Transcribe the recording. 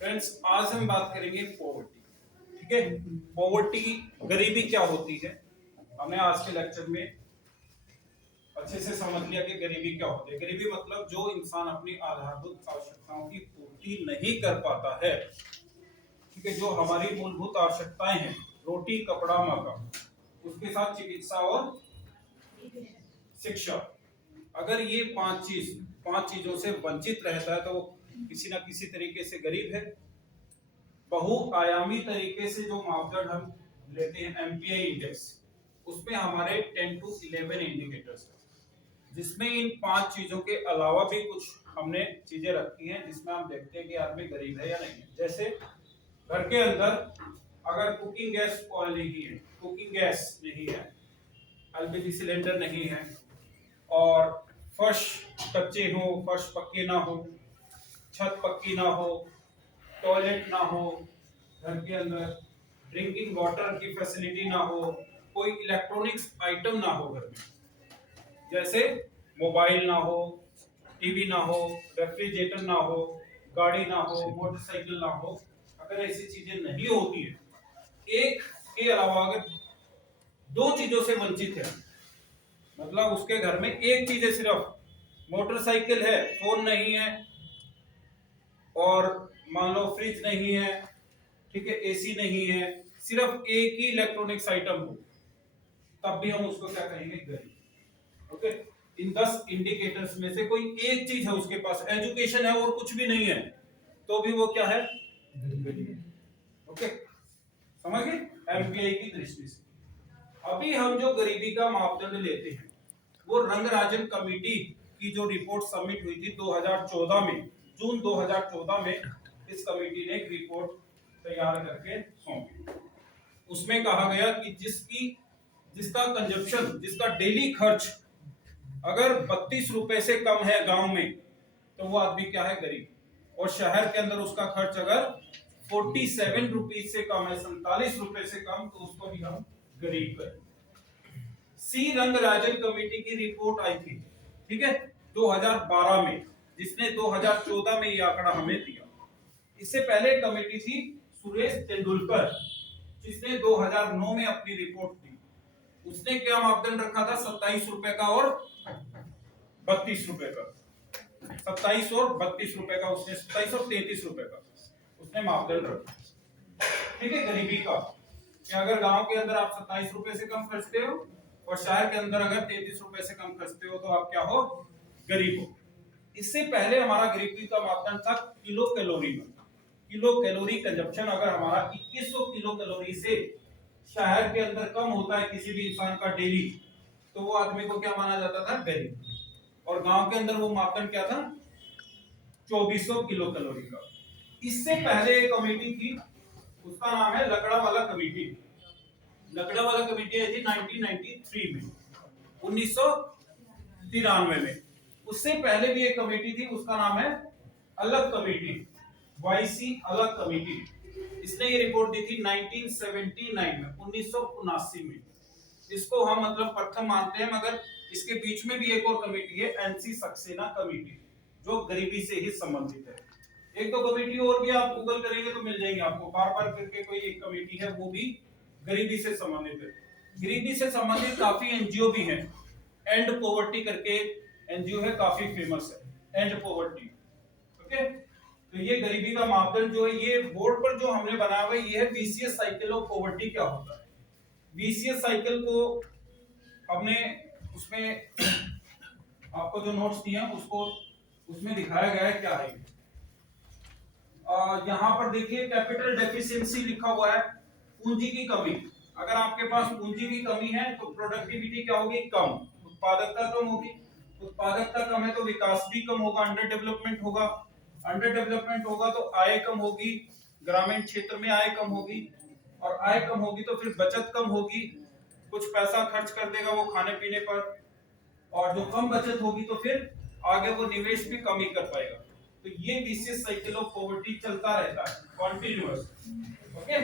Friends, आज हम बात करेंगे पॉवर्टी। ठीक है, पॉवर्टी गरीबी क्या होती है। हमने आज के लेक्चर में अच्छे से समझ लिया कि गरीबी क्या होती है। गरीबी मतलब जो इंसान अपनी आधारभूत आवश्यकताओं की पूर्ति नहीं कर पाता है। ठीक है, जो हमारी मूलभूत आवश्यकताएं हैं, रोटी कपड़ा मकान, उसके साथ चिकित्सा और शिक्षा, अगर ये पांच चीजों से वंचित रहता है तो वो किसी ना किसी तरीके से गरीब है। बहुआयामी तरीके से जो मापदंड हम लेते हैं एमपीआई इंडेक्स, उसमें हमारे 10 to 11 इंडिकेटर्स हैं, जिसमें इन 5 चीजों के अलावा भी कुछ हमने चीजें रखी हैं जिसमें हम देखते हैं कि आदमी गरीब है या नहीं है। जैसे घर के अंदर अगर कुकिंग गैस ऑयल नहीं है, कुकिंग गैस नहीं है, एलपीजी सिलेंडर नहीं है, और फर्श कच्चे हो, फर्श पक्के ना हो, छत पक्की ना हो, टॉयलेट ना हो, घर के अंदर ड्रिंकिंग वाटर की फैसिलिटी ना हो, कोई इलेक्ट्रॉनिक्स आइटम ना हो घर में, जैसे मोबाइल ना हो, टीवी ना हो, रेफ्रिजरेटर ना हो, गाड़ी ना हो, मोटरसाइकिल ना हो, अगर ऐसी चीजें नहीं होती है, एक के अलावा अगर 2 चीजों से वंचित है, मतलब उसके घर में एक चीज है, सिर्फ मोटरसाइकिल है, फोन नहीं है, और मान लो फ्रिज नहीं है, ठीक है, एसी नहीं है, सिर्फ एक ही इलेक्ट्रॉनिक्स आइटम हो, तब भी हम उसको क्या कहेंगे, गरीब। ओके, इन 10 इंडिकेटर्स में से कोई एक चीज है उसके पास, एजुकेशन है और कुछ भी नहीं है, तो भी वो क्या है, गरीब। ओके, समझ गए एमपीआई की दृष्टि से। अभी हम जो गरीबी का मापदंड लेते हैं वो रंगराजन कमेटी की जो रिपोर्ट सबमिट हुई थी 2014 में, जून 2014 में इस कमेटी ने एक रिपोर्ट तैयार करके सौंपी। उसमें कहा गया कि जिसका कंजप्शन, जिसका डेली खर्च अगर 32 रुपए से कम है गांव में, तो वो आदमी क्या है, गरीब। और शहर के अंदर उसका खर्च अगर 47 रुपीज से कम है, 47 रुपए से कम, तो उसको भी हम गरीब करें। सी रंगराजन कमेटी की रिपोर्ट आई थी, ठीक है, 2012 में, जिसने 2014 में ये आंकड़ा हमें दिया। इससे पहले कमेटी थी सुरेश तेंदुलकर, जिसने 2009 में अपनी रिपोर्ट दी। उसने क्या मापदंड रखा था, 27 रुपए का और 32 रुपए का, 27 और 32 रुपए का, उसने 27 और 33 रुपए का उसने मापदंड रखा। ठीक है, गरीबी का कि अगर गांव के अंदर आप 27 रुपए से कम खर्चते हो और शहर के अंदर अगर 33 रुपए से कम खर्चते हो, तो आप क्या हो, गरीब हो। इससे पहले हमारा गरीबी का मापदंड था किलो कैलोरी में। किलो कैलोरी कंजप्शन अगर हमारा 2100 किलो कैलोरी से शहर के अंदर कम होता है किसी भी इंसान का डेली, तो वो आदमी को क्या माना जाता था, गरीब। और गांव के अंदर वो मापदंड क्या था, 2400 किलो कैलोरी का। इससे पहले एक कमेटी थी, उसका नाम है लकड़ावाला कमेटी। लकड़ावाला कमेटी आई थी 1993 में, 1993 में। उससे पहले भी एक कमेटी थी, उसका नाम है अलग कमेटी, वाईसी अलग कमेटी। इसने ये रिपोर्ट दी थी 1979 में, 1979 में। इसको हम मतलब प्रथम मानते हैं, मगर इसके बीच में भी एक और कमेटी है, एनसी सक्सेना कमेटी, जो गरीबी से ही संबंधित है। एक तो कमेटी और भी आप गूगल करेंगे तो मिल जाएंगे आपको, बार बार करके कोई एक कमेटी है, वो भी गरीबी से संबंधित है। गरीबी से संबंधित काफी एनजीओ भी हैं। एंड पॉवर्टी करके एनजीओ है, काफी फेमस है, एंड पॉवर्टी। ओके, तो ये गरीबी का मापदंड जो है, ये बोर्ड पर जो हमने बनाया हुआ है, ये है बीसीएस साइकिल ऑफ पॉवर्टी। क्या होता है बीसीएस साइकिल को हमने उसमें आपको जो नोट्स दिए हैं उसको उसमें दिखाया गया है, क्या है। यहाँ पर देखिए कैपिटल डेफिशिएंसी लिखा हुआ है, पूंजी की कमी। अगर आपके पास पूंजी की कमी है तो प्रोडक्टिविटी क्या होगी, कम, उत्पादकता कम होगी। उत्पादकता कम है तो विकास भी कम होगा, अंडर डेवलपमेंट होगा। अंडर डेवलपमेंट होगा तो आय कम होगी, ग्रामीण क्षेत्र में आय कम होगी, और आय कम होगी तो फिर बचत कम होगी, कुछ पैसा खर्च कर देगा वो खाने पीने पर, और जो कम बचत होगी तो फिर आगे वो निवेश भी कम ही कर पाएगा। तो ये विशेष साइकिल ऑफ पॉवर्टी चलता रहता है, कॉन्टिन्यूअस। ओके,